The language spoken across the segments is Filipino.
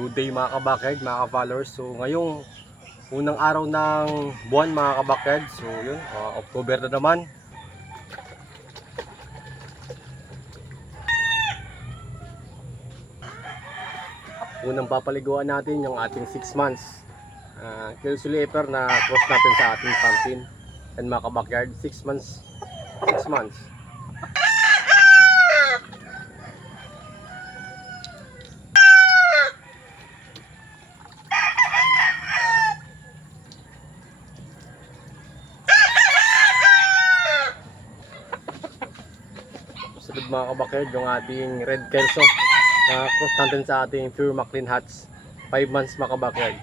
Good day mga kabakyard, mga ka-followers. So ngayong unang araw ng buwan mga kabakyard. So yun, uh, October na naman. Unang papaliguan natin yung ating 6 months. Uh, Kilsuliper na cross natin sa ating pumpkin. And mga kabakyard, 6 months. 6 months. Mga kabakyard, yung ating red kelso na cross natin sa ating pure McLean hats. 5 months mga kabakyard.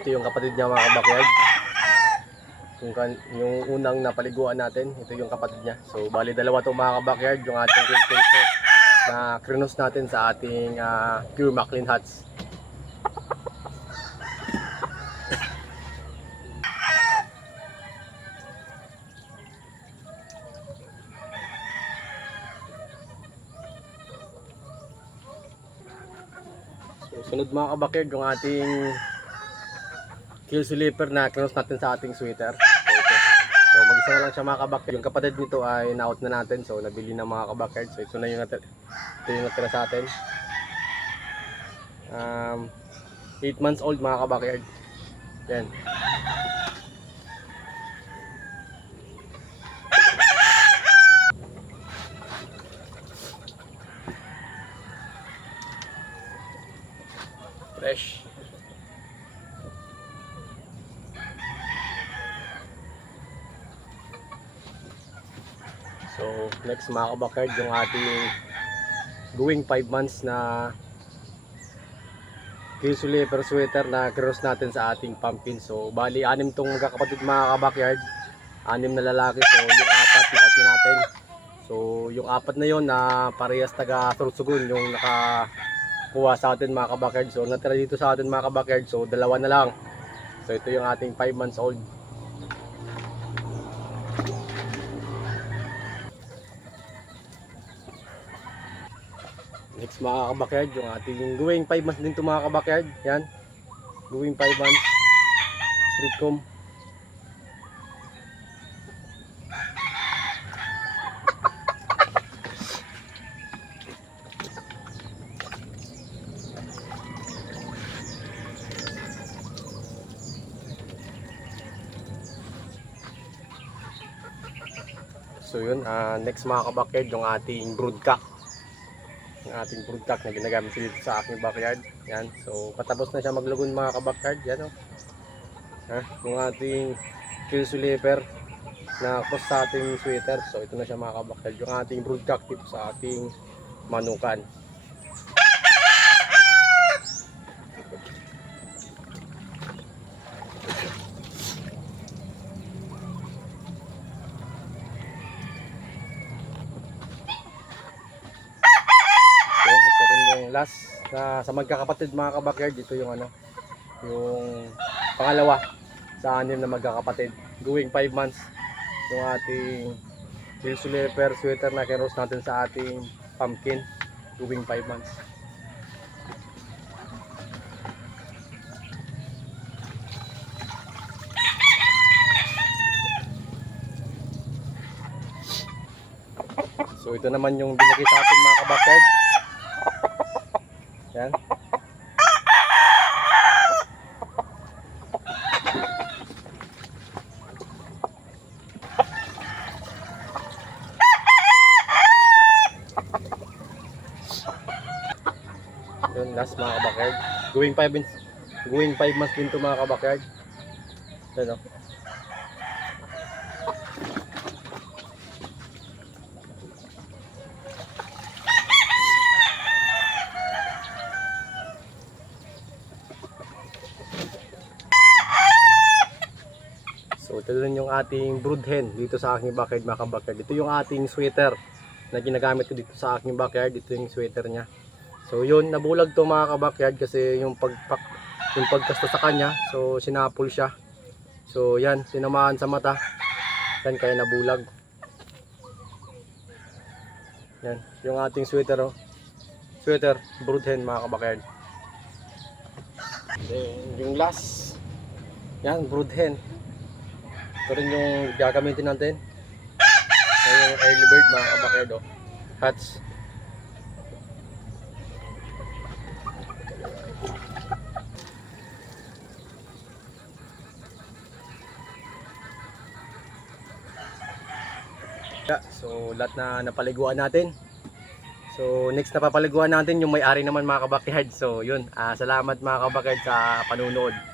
Ito yung kapatid niya mga kabakyard. Yung, yung unang napaliguan natin ito yung kapatid niya. So bali dalawa to mga kabakyard yung ating red kelso na krinos natin sa ating ah, pure McLean hats So, sunod mga kabakyard yung ating kill slipper na kinos natin sa ating sweater. So, mag-isa lang siya mga kabakyard. Yung kapatid nito ay na-out na natin. So, nabili na mga kabakyard. So, ito na yung, nat- ito yung natira sa atin. Um, 8 months old mga kabakyard. Yan. Fresh. So, next mga kabakard, yung ating going 5 months na Kinsuli per sweater na cross natin sa ating pumpkin. So, bali, anim tong magkakapatid mga kabakyard. Anim na lalaki. So, yung apat na out na natin. So, yung apat na yon na parehas taga Sorsogon yung nakakuha sa atin mga kabakyard. So, natira dito sa atin mga kabakyard. So, dalawa na lang. So, ito yung ating 5 months old. Next mga kabakyard, yung ating going 5 months din to mga kabakyard. Yan. Going 5 months. Street comb. So yun, ah, next mga kabakyard, yung ating broodcock ng ating cock na ginagamit dito sa aking backyard. Yan. So, patapos na siya maglagon mga kabackyard. Yan o. Ha? Yung ating kill suliper na cross sa ating sweater. So, ito na siya mga kabackyard. Yung ating cock dito sa ating manukan. So, yung last na sa magkakapatid mga kabakyard. Ito yung ano, yung pangalawa sa anim na magkakapatid. Going 5 months yung ating Silsuliper sweater na kinos natin sa ating pumpkin. Going 5 months. So ito naman yung binigay sa atin mga kabakyard. Yan. Yun, last mga kabakyard. Going 5 months, going 5 months din to mga kabakyard. Ano? Ito rin yung ating brood hen dito sa aking backyard mga kabackyard. Ito yung ating sweater na ginagamit ko dito sa aking backyard. Ito yung sweater niya. So yun, nabulag to mga kabackyard kasi yung pagpak yung pagkasta sa kanya. So sinapol siya. So yan, tinamaan sa mata. Yan kaya nabulag. Yan, yung ating sweater oh. Sweater, broodhen mga kabakyard. Then, yung last. Yan, broodhen. Ito rin yung gagamitin natin. Yan yung early bird mga kabakyard. Hats. Yeah, So lahat na napaliguan natin. So next na papaliguan natin yung may-ari naman mga kabakyard. So yun, ah, salamat mga kabakyard sa panunood.